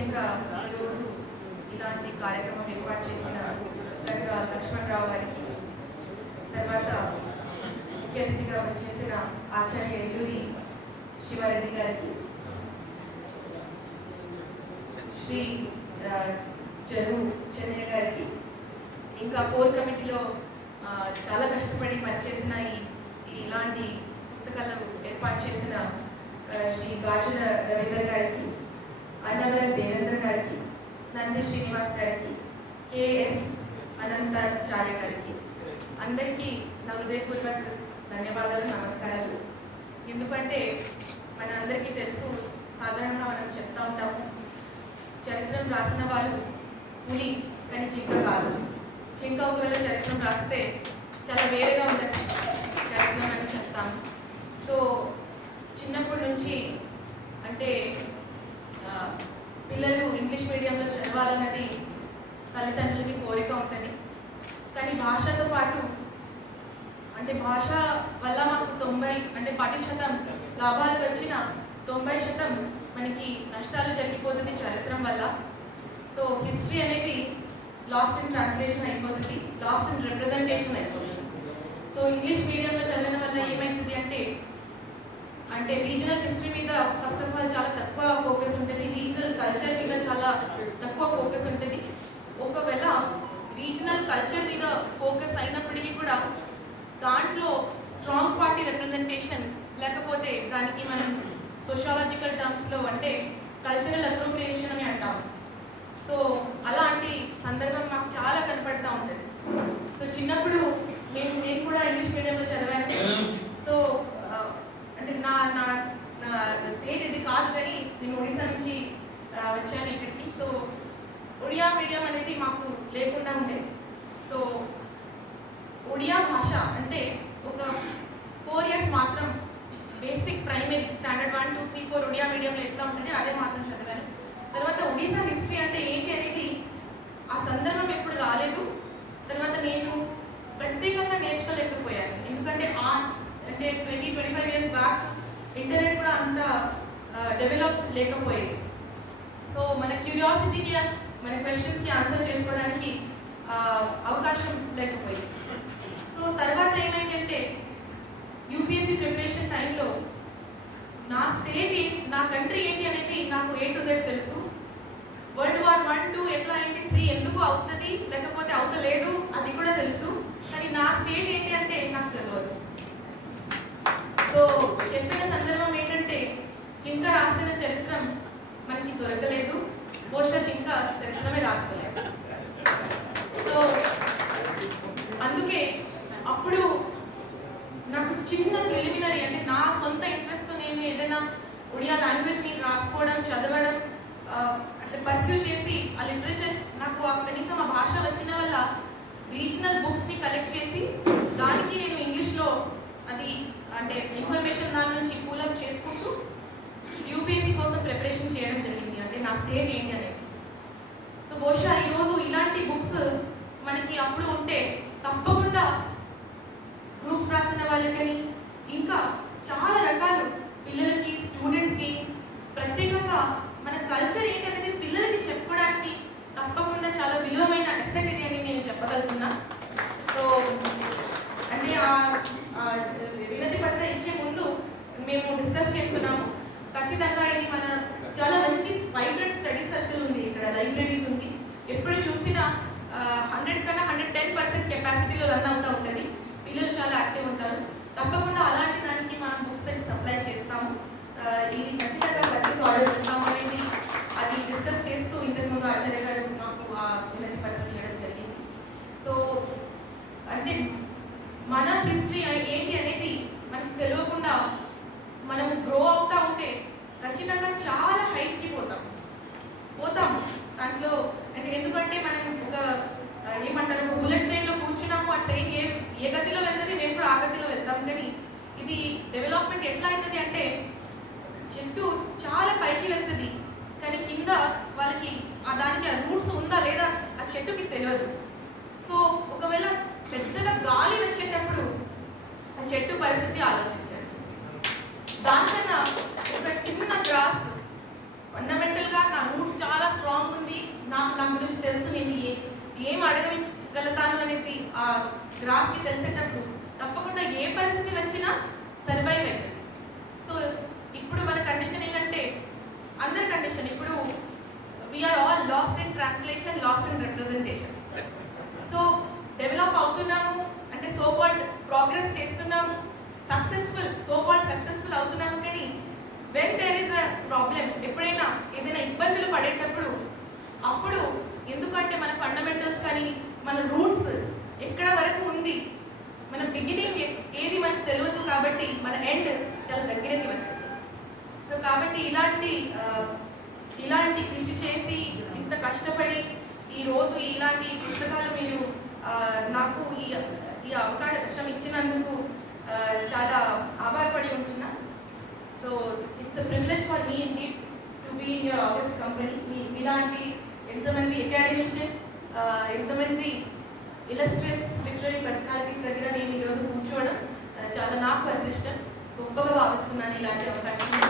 ముఖ్యంగా ఈరోజు ఇలాంటి కార్యక్రమం ఏర్పాటు చేసిన డాక్టర్ లక్ష్మణరావు గారికి తర్వాత ముఖ్య అతిథిగా వచ్చేసిన ఆచార్య ఎల్లూరి శివారెడ్డి గారికి శ్రీ చెరువు చెన్నయ్య గారికి ఇంకా కోర్ కమిటీలో చాలా కష్టపడి పనిచేసిన ఈ ఇలాంటి పుస్తకాలను ఏర్పాటు చేసిన శ్రీ గాజుల రవీంద్ర గారికి నంది శ్రీనివాస్ గారికి కేఎస్ అనంతాచార్య గారికి అందరికీ నా హృదయపూర్వక ధన్యవాదాలు నమస్కారాలు. ఎందుకంటే మన అందరికీ తెలుసు సాధారణంగా మనం చెప్తా ఉంటాము చరిత్రం రాసిన వాళ్ళు పులి కానీ జింక కాదు. జింక ఒకవేళ చరిత్రం రాస్తే చాలా వేరేగా ఉంటుంది చరిత్రం అని చెప్తాం సో చిన్నప్పటి నుంచి అంటే ఇంగ్లీష్ మీడియంలో చదవాలన్నది తల్లిదండ్రులకి కోరిక ఉంటుంది. కానీ భాషతో పాటు అంటే భాష వల్ల మాకు తొంభై అంటే పది శాతం లాభాలు వచ్చిన తొంభై శాతం మనకి నష్టాలు జరిగిపోతుంది చరిత్రం వల్ల. సో హిస్టరీ అనేది లాస్ట్ ఇన్ ట్రాన్స్లేషన్ అయిపోతుంది లాస్ట్ ఇన్ రిప్రజెంటేషన్ అయిపోతుంది. సో ఇంగ్లీష్ మీడియంలో చదవడం వల్ల ఏమైతుంది అంటే అంటే రీజనల్ హిస్టరీ మీద ఫస్ట్ ఆఫ్ ఆల్ చాలా తక్కువ ఫోకస్ ఉంటుంది. రీజనల్ కల్చర్ తక్కువ ఫోకస్ ఉంటుంది. ఒకవేళ రీజనల్ కల్చర్ మీద ఫోకస్ అయినప్పటికీ కూడా దాంట్లో స్ట్రాంగ్ పార్టీ రిప్రజెంటేషన్ లేకపోతే దానికి మనం సోషాలజికల్ టర్మ్స్లో అంటే కల్చరల్ అప్రోప్రియేషన్ అని అంటాం. సో అలాంటి సందర్భం మాకు చాలా కనపడతా ఉంటుంది. సో చిన్నప్పుడు మేము నేను కూడా ఇంగ్లీష్ మీడియంలో చదివాను సో అంటే నా నా నా స్టేట్ ఇది కాదు కానీ నేను ఒడిశా నుంచి వచ్చాను ఇక్కడికి. సో ఒడియా మీడియం అనేది మాకు లేకుండా ఉండే. సో ఒడియా భాష అంటే ఒక ఫోర్ ఇయర్స్ మాత్రం basic primary standard one two three four Odia మీడియంలో ఎట్లా ఉంటుంది అదే మాత్రం చదివాను తర్వాత ఒడిశా హిస్టరీ అంటే ఏంటి అనేది ఆ సందర్భం ఎప్పుడు రాలేదు. తర్వాత నేను ప్రత్యేకంగా నేర్చుకోలేకపోయాను. ఎందుకంటే ఆ అంటే twenty twenty five years back internet కూడా అంత డెవలప్ లేకపోయేది. సో మన క్యూరియాసిటీకి మన క్వశ్చన్స్కి ఆన్సర్ చేసుకోవడానికి అవకాశం లేకపోయింది. సో తర్వాత ఏమైందంటే యూపీఎస్సీ ప్రిపరేషన్ టైంలో నా స్టేట్ నా కంట్రీ ఏంటి అనేది నాకు ఏ టు జెడ్ తెలుసు. వరల్డ్ వార్ వన్ టూ ఎట్లా అయింది త్రీ ఎందుకు అవుతుంది లేకపోతే అవుతలేదు అది కూడా తెలుసు. కానీ నా స్టేట్ ఏంటి అంటే నాకు తెలియదు. సో చెప్పిన సందర్భం ఏంటంటే జింక రాసిన చరిత్రం మనకి దొరకలేదు బహుశా జింక చరిత్రమే రాసుకోలేదు సో అందుకే అప్పుడు నాకు చిన్న ప్రిలిమినరీ అంటే నా సొంత ఇంట్రెస్ట్ నేను ఏదైనా ఒడియా లాంగ్వేజ్ని రాసుకోవడం చదవడం అంటే అట్లా పర్స్యూ చేసి ఆ లిటరేచర్ నాకు ఆ కనీసం ఆ భాష వచ్చిన వల్ల రీజనల్ బుక్స్ని కలెక్ట్ చేసి దానికి నేను ఇంగ్లీష్లో అది అంటే ఇన్ఫర్మేషన్ దాని నుంచి పూలప్ చేసుకుంటూ యూపీఎస్సీ కోసం ప్రిపరేషన్ చేయడం జరిగింది. అంటే నా స్టేట్ ఏంటి అనేది. సో బహుశా ఈరోజు ఇలాంటి బుక్స్ మనకి అప్పుడు ఉంటే తప్పకుండా గ్రూప్స్ రాసిన వాళ్ళకని ఇంకా చాలా రకాలు పిల్లలకి స్టూడెంట్స్కి ప్రత్యేకంగా మన కల్చర్ ఏంటనేది పిల్లలకి చెప్పుకోవడానికి తప్పకుండా చాలా విలువమైన అసెట్ ఇది అని నేను చెప్పగలుగుతున్నా. సో అంటే ఆ ఆ వినతి పత్ర ఇచ్చే ముందు మేము డిస్కస్ చేస్తున్నాము ఖచ్చితంగా ఇది మన చాలా మంచి వైబ్రెంట్ స్టడీ సర్కిల్ ఉంది ఇక్కడ లైబ్రరీస్ ఉంది ఎప్పుడు చూసినా హండ్రెడ్ కన్నా హండ్రెడ్ టెన్ పర్సెంట్ కెపాసిటీలో రన్ అవుతూ ఉంటుంది పిల్లలు చాలా యాక్టివ్ ఉంటారు తప్పకుండా అలాంటి దానికి మనం బుక్స్ అని సప్లై చేస్తాము ఆ, ఇది ఖచ్చితంగా ప్రతి ఆర్డర్ ఇస్తాము అనేది అది డిస్కస్ చేస్తూ ఇంతకుముందు ఆచార్య గారు మాకు ఆ వినతి పత్రం ఇవ్వడం జరిగింది సో అంటే మన హిస్టరీ ఏంటి అనేది మనకు తెలియకుండా మనము గ్రో అవుతా ఉంటే ఖచ్చితంగా చాలా హైట్కి పోతాం. పోతాం. దాంట్లో అంటే ఎందుకంటే మనం ఒక ఏమంటారు బుల్లెట్ ట్రైన్లో కూర్చున్నాము ఆ ట్రైన్ ఏ ఏ గతిలో వెళ్తుంది? మేము కూడా ఆ గతిలో వెళ్తాం. కానీ ఇది డెవలప్మెంట్ ఎట్లా అవుతుంది అంటే చెట్టు చాలా పైకి వెళ్తుంది. కానీ కింద వాళ్ళకి ఆ దానికి ఆ రూట్స్ ఉందా లేదా ఆ చెట్టుకి తెలియదు. సో ఒకవేళ పెద్దగా గాలి వచ్చేటప్పుడు ఆ చెట్టు పరిస్థితి ఆలోచించండి. దానికన్నా ఒక చిన్న గ్రాస్ ఫండమెంటల్గా నా రూట్స్ చాలా స్ట్రాంగ్ ఉంది. నాకు దాని గురించి తెలుసు నేను ఏం అడగగలుగుతాను అనేది ఆ గ్రాస్కి తెలిసేటప్పుడు తప్పకుండా ఏ పరిస్థితి వచ్చినా సర్వైవ్ అవుతుంది ప్రోగ్రెస్ చేస్తున్నాము. సక్సెస్ఫుల్ సో కాల్డ్ సక్సెస్ఫుల్ అవుతున్నాము కానీ when there is a problem ఎప్పుడైనా ఏదైనా ఇబ్బందులు పడేటప్పుడు అప్పుడు ఎందుకంటే మన ఫండమెంటల్స్ కానీ మన రూట్స్ ఎక్కడ వరకు ఉంది? మన బిగినింగ్ ఏది మనకు తెలియదు కాబట్టి మన ఎండ్ చాలా దగ్గరకి వచ్చేస్తుంది. సో కాబట్టి ఇలాంటి ఇలాంటి కృషి చేసి ఇంత కష్టపడి ఈ రోజు ఇలాంటి పుస్తకాలు మీరు నాకు ఈ ఈ అవకాశం ఇచ్చినందుకు చాలా ఆభారపడి ఉంటున్నా. So it's privilege for me indeed to be in your august company me ఇలాంటి ఎంతమంది అకాడమిషియన్ ఎంతమంది ఇలస్ట్రియస్ లిటరీ పర్సనాలిటీస్ దగ్గర నేను ఈరోజు కూర్చోవడం చాలా నాకు అదృష్టం. గొప్పగా భావిస్తున్నాను ఇలాంటి అవకాశం